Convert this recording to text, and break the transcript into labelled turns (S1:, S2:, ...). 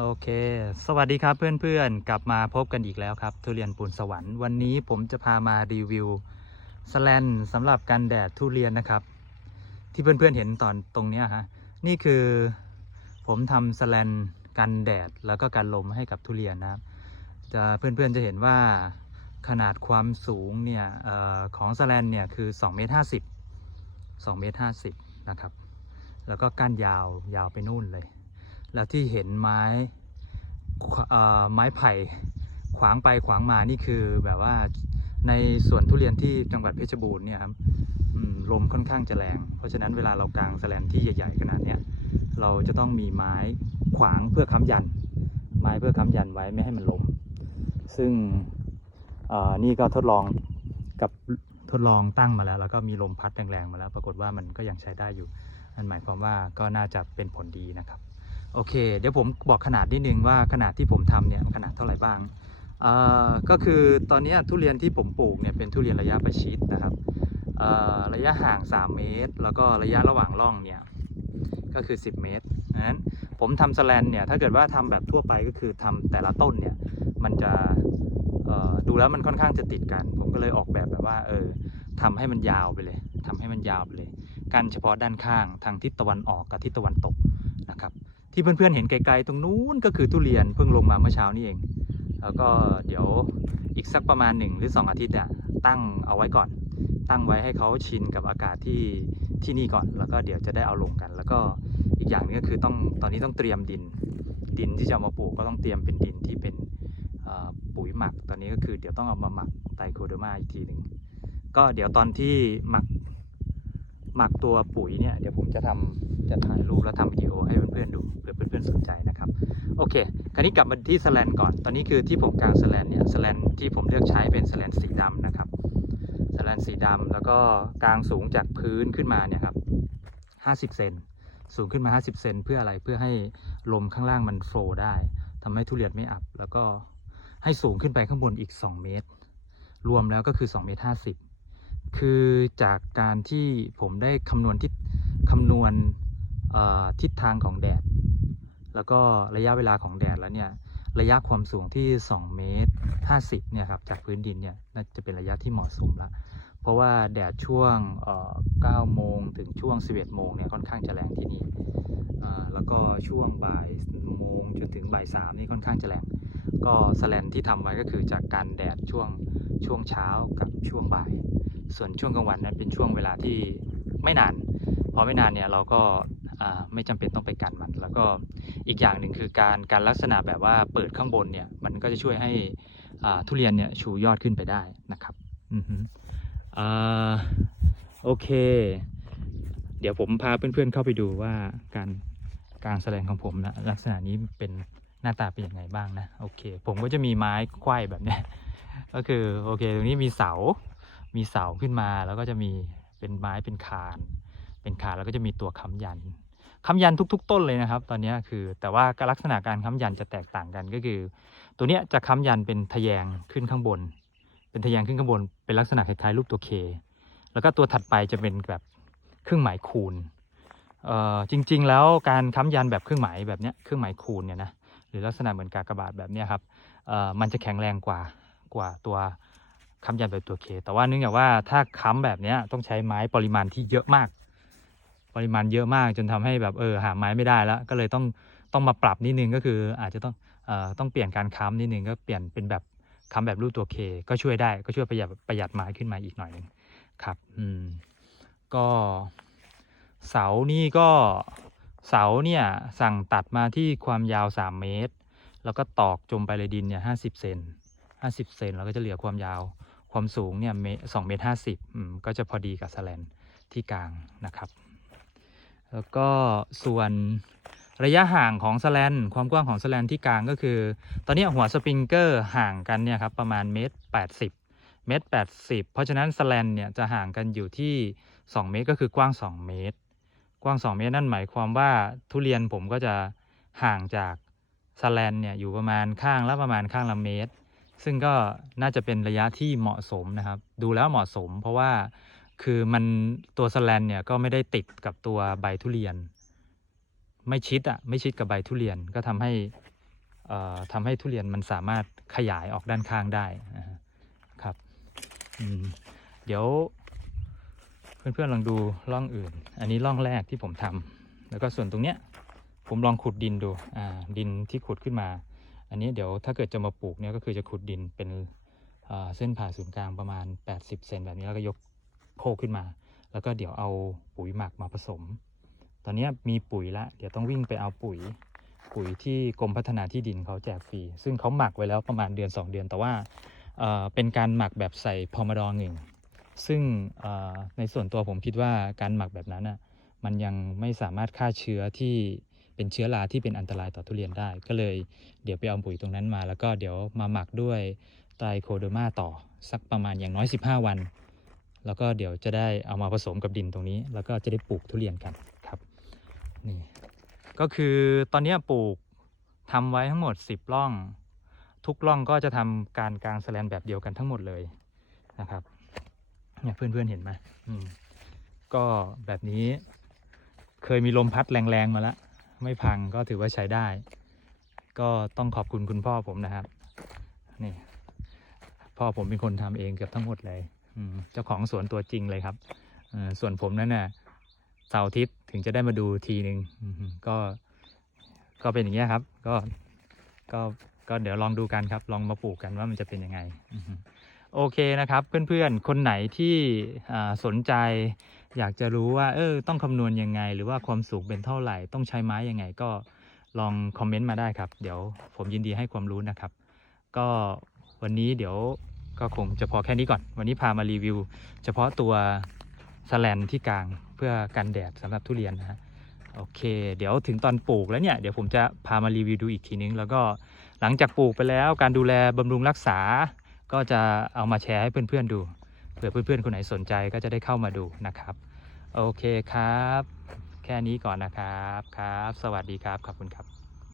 S1: โอเค สวัสดีครับเพื่อนๆ กลับมาพบกันอีกแล้วครับ ทุเรียนปูนสวรรค์ วันนี้ผมจะพามารีวิวสแลนสำหรับกันแดดทุเรียนนะครับ ที่เพื่อนๆเห็นตอนตรงนี้ฮะ นี่คือผมทำสแลนกันแดดแล้วก็กันลมให้กับทุเรียนนะครับ จะเพื่อนๆจะเห็นว่าขนาดความสูงเนี่ยออของสแลนเนี่ยคือ2เมตร50 2เมตร50นะครับ แล้วก็ก้านยาวยาวไปนู่นเลย แล้วที่เห็นไม้ไม้ไผ่ขวางไปขวางมานี่คือแบบว่าในสวนทุเรียนที่จังหวัดเพชรบูรณ์เนี่ยครับลมค่อนข้างจะแรง เพราะฉะนั้นเวลาเรากางแสลนที่ใหญ่ ๆ ขนาดเนี้ยเราจะต้องมีไม้ขวางเพื่อค้ำยัน ไม้เพื่อค้ำยันไว้ไม่ให้มันล้มซึ่งนี่ก็ทดลองกับทดลองตั้งมาแล้ว แล้วก็มีลมพัดแรงๆมาแล้ว ปรากฏว่ามันก็ยังใช้ได้อยู่นั่นหมายความว่าก็น่าจะเป็นผลดีนะครับ โอเค เดี๋ยวผมบอกขนาดนิดนึงว่าขนาดที่ผมทำเนี่ยขนาดเท่าไหร่บ้างเอ่อก็คือตอนนี้ทุเรียนที่ผมปลูกเนี่ยเป็นทุเรียนระยะประชิดนะครับเอ่อระยะห่าง 3 เมตร แล้วก็ระยะระหว่างร่องเนี่ยก็คือ 10 เมตรดังนั้นผมทำสแลนเนี่ยถ้าเกิดว่าทำแบบทั่วไปก็คือทำแต่ละต้นเนี่ยมันจะดูแล้วมันค่อนข้างจะติดกัน ผมก็เลยออกแบบแบบว่าเออทำให้มันยาวไปเลยทำให้มันยาวไปเลย กันเฉพาะด้านข้างทางทิศตะวันออกกับทิศตะวันตก ที่เพื่อนๆเห็นไกลๆตรงนู้นก็คือทุเรียนเพิ่งลงมาเมื่อเช้านี่เอง แล้วก็เดี๋ยวอีกสักประมาณ 1 หรือ 2 อาทิตย์อะตั้งเอาไว้ก่อน ตั้งไว้ให้เขาชินกับอากาศที่ที่นี่ก่อน แล้วก็เดี๋ยวจะได้เอาลงกัน แล้วก็อีกอย่างนึงก็คือต้องตอนนี้ต้องเตรียมดิน ดินที่จะมาปลูกก็ต้องเตรียมเป็นดินที่เป็นปุ๋ยหมัก ตอนนี้ก็คือเดี๋ยวต้องเอามาหมักไตรโคเดอร์มาอีกทีหนึ่งก็เดี๋ยวตอนที่หมัก หมักตัวปุ๋ยเนี่ยเดี๋ยวผมจะทำจะถ่ายรูปแล้วทำวิดีโอให้เพื่อนๆดูเผื่อเพื่อนๆสนใจนะครับ โอเค คราวนี้กลับมาที่สแลนก่อน ตอนนี้คือที่ผมกางสแลนเนี่ยสแลนที่ผมเลือกใช้เป็นสแลนสีดำนะครับสแลนสีดำแล้วก็กางสูงจากพื้นขึ้นมาเนี่ยครับ50เซนสูงขึ้นมา 50 เซนเพื่ออะไรเพื่อให้ลมข้างล่างมันโฟลได้ทำให้ทุเรียนไม่อับ แล้วก็ให้สูงขึ้นไปข้างบนอีก 2 เมตร รวมแล้วก็คือ2เมตร50 คือจากการที่ผมได้คำนวณทิศคำนวณทิศทางของแดด แล้วก็ระยะเวลาของแดดแล้วเนี่ยระยะความสูงที่ 2 เมตร 50 เนี่ยครับจากพื้นดินเนี่ยน่าจะเป็นระยะที่เหมาะสมแล้วเพราะว่าแดดช่วงเอ่อ9โมงถึงช่วง 11 โมงเนี่ยค่อนข้างจะแรงที่นี่แล้วก็ช่วงบ่ายโมงจนถึงบ่ายสามนี่ค่อนข้างจะแรง ก็สแลนที่ทำไว้ก็คือจากการแดดช่วงช่วงเช้ากับช่วงบ่าย ส่วนช่วงกลางวันนั้นเป็นช่วงเวลาที่ไม่นาน พอไม่นานเนี่ยเราก็ไม่จำเป็นต้องไปกันมัน แล้วก็อีกอย่างหนึ่งคือการการลักษณะแบบว่าเปิดข้างบนเนี่ยมันก็จะช่วยให้ทุเรียนเนี่ยชูยอดขึ้นไปได้นะครับอ่าโอเค เดี๋ยวผมพาเพื่อนๆเข้าไปดูว่าการกางแสดงของผมนะลักษณะนี้เป็นหน้าตาเป็นยังไงบ้างนะโอเค ผมก็จะมีไม้ไขว้แบบเนี้ยก็คือโอเค ตรงนี้มีเสา มีเสาขึ้นมาแล้วก็จะมีเป็นไม้เป็นคาน เป็นคานแล้วก็จะมีตัวค้ำยันค้ำยันทุก ๆ ต้นเลยนะครับ ตอนนี้คือแต่ว่าลักษณะการค้ำยันจะแตกต่างกันก็คือ ตัวเนี้ยจะค้ำยันเป็นทะแยงขึ้นข้างบน เป็นทะแยงขึ้นข้างบน เป็นลักษณะคล้ายๆรูปตัวเค แล้วก็ตัวถัดไปจะเป็นแบบเครื่องหมายคูณเอ่อจริง ๆ แล้วการค้ำยันแบบเครื่องหมายแบบเนี้ยเครื่องหมายคูณเนี่ยนะหรือลักษณะเหมือนกากบาทแบบเนี้ยครับเอ่อมันจะแข็งแรงกว่ากว่าตัว ค้ำยันแบบตัวเค แต่ว่าเนื่องจากว่าถ้าค้ำแบบนี้ต้องใช้ไม้ปริมาณที่เยอะมาก ปริมาณเยอะมากจนทำให้แบบเออหาไม้ไม่ได้แล้ว ก็เลยต้องต้องมาปรับนิดนึงก็คืออาจจะต้องเอ่อต้องเปลี่ยนการค้ำนิดนึงก็เปลี่ยนเป็นแบบค้ำแบบรูปตัวเค ก็ช่วยได้ก็ช่วยประหยัดประหยัดไม้ขึ้นมาอีกหน่อยหนึงครับอืมก็เสานี่ก็เสาเนี่ยสั่งตัดมาที่ความยาว 3 เมตร แล้วก็ตอกจมไปในดินเนี่ยห้เซน50เซนแล้วก็จะเหลือความยาว ความสูงเนี่ยเมตรสองเมตรห้าสิบก็จะพอดีกับสแลนที่กลางนะครับ แล้วก็ส่วนระยะห่างของสแลนความกว้างของสแลนที่กลางก็คือ ตอนนี้หัวสปริงเกอร์ห่างกันเนี่ยครับประมาณเมตรแปดสิบเมตรแปดสิบเพราะฉะนั้นสแลนเนี่ยจะห่างกันอยู่ที่2เมตรก็คือกว้าง2เมตร กว้าง2เมตรนั่นหมายความว่าทุเรียนผมก็จะห่างจากสแลนเนี่ยอยู่ประมาณข้างละประมาณข้างละเมตร ซึ่งก็น่าจะเป็นระยะที่เหมาะสมนะครับ ดูแล้วเหมาะสม เพราะว่าคือมันตัวสแลนเนี่ยก็ไม่ได้ติดกับตัวใบทุเรียน ไม่ชิดอะไม่ชิดกับใบทุเรียนก็ทำให้ทำให้ทุเรียนมันสามารถขยายออกด้านข้างได้นะครับเดี๋ยวเพื่อนๆลองดูร่องอื่น อันนี้ร่องแรกที่ผมทำแล้วก็ส่วนตรงเนี้ยผมลองขุดดินดูดินที่ขุดขึ้นมา อันนี้เดี๋ยวถ้าเกิดจะมาปลูกเนี่ยก็คือจะขุดดินเป็นเส้นผ่าศูนย์กลางประมาณ 80 เซนแบบนี้แล้วก็ยกโคกขึ้นมา แล้วก็เดี๋ยวเอาปุ๋ยหมักมาผสม ตอนนี้มีปุ๋ยละ เดี๋ยวต้องวิ่งไปเอาปุ๋ย ปุ๋ยที่กรมพัฒนาที่ดินเขาแจกฟรี ซึ่งเขาหมักไว้แล้วประมาณเดือน 2 เดือน แต่ว่าเเป็นการหมักแบบใส่พอมดองหนึ่ง ซึ่งในส่วนตัวผมคิดว่าการหมักแบบนั้นอะมันยังไม่สามารถฆ่าเชื้อที่ เป็นเชื้อราที่เป็นอันตรายต่อทุเรียนได้ ก็เลยเดี๋ยวไปเอาปุ๋ยตรงนั้นมา แล้วก็เดี๋ยวมาหมักด้วยไตรโคเดอร์มาต่อสักประมาณอย่างน้อย 15 วัน แล้วก็เดี๋ยวจะได้เอามาผสมกับดินตรงนี้ แล้วก็จะได้ปลูกทุเรียนกันครับนี่ก็คือตอนนี้ปลูกทำไว้ทั้งหมด 10ร่อง ทุกร่องก็จะทำการกลางสแลนแบบเดียวกันทั้งหมดเลยนะครับเนี่ยเพื่อนๆเห็นไหมอืมก็แบบนี้เคยมีลมพัดแรงๆมาแล้ว ไม่พังก็ถือว่าใช้ได้ ก็ต้องขอบคุณคุณพ่อผมนะครับ นี่ พ่อผมเป็นคนทำเองเกือบทั้งหมดเลยเจ้าของสวนตัวจริงเลยครับส่วนผมนั่นน่ะเสาร์อาทิตย์ถึงจะได้มาดูทีหนึ่งก็ก็เป็นอย่างเงี้ครับ ก็ก็ก็เดี๋ยวลองดูกันครับ ลองมาปลูกกันว่ามันจะเป็นยังไง โอเคนะครับ เพื่อนๆ คนไหนที่สนใจ อยากจะรู้ว่าเออต้องคำนวณยังไง หรือว่าความสูงเป็นเท่าไหร่ ต้องใช้ไม้ยังไงก็ลองคอมเมนต์มาได้ครับ เดี๋ยวผมยินดีให้ความรู้นะครับ ก็วันนี้เดี๋ยวก็คงจะพอแค่นี้ก่อน วันนี้พามารีวิว เฉพาะตัวสแลนที่กลางเพื่อกันแดดสำหรับทุเรียนนะฮะโอเค เดี๋ยวถึงตอนปลูกแล้วเนี่ย เดี๋ยวผมจะพามารีวิวดูอีกทีนึง แล้วก็หลังจากปลูกไปแล้วการดูแลบำรุงรักษา ก็จะเอามาแชร์ให้เพื่อนๆดู เผื่อเพื่อนๆคนไหนสนใจก็จะได้เข้ามาดูนะครับ โอเคครับ แค่นี้ก่อนนะครับครับ สวัสดีครับ ขอบคุณครับ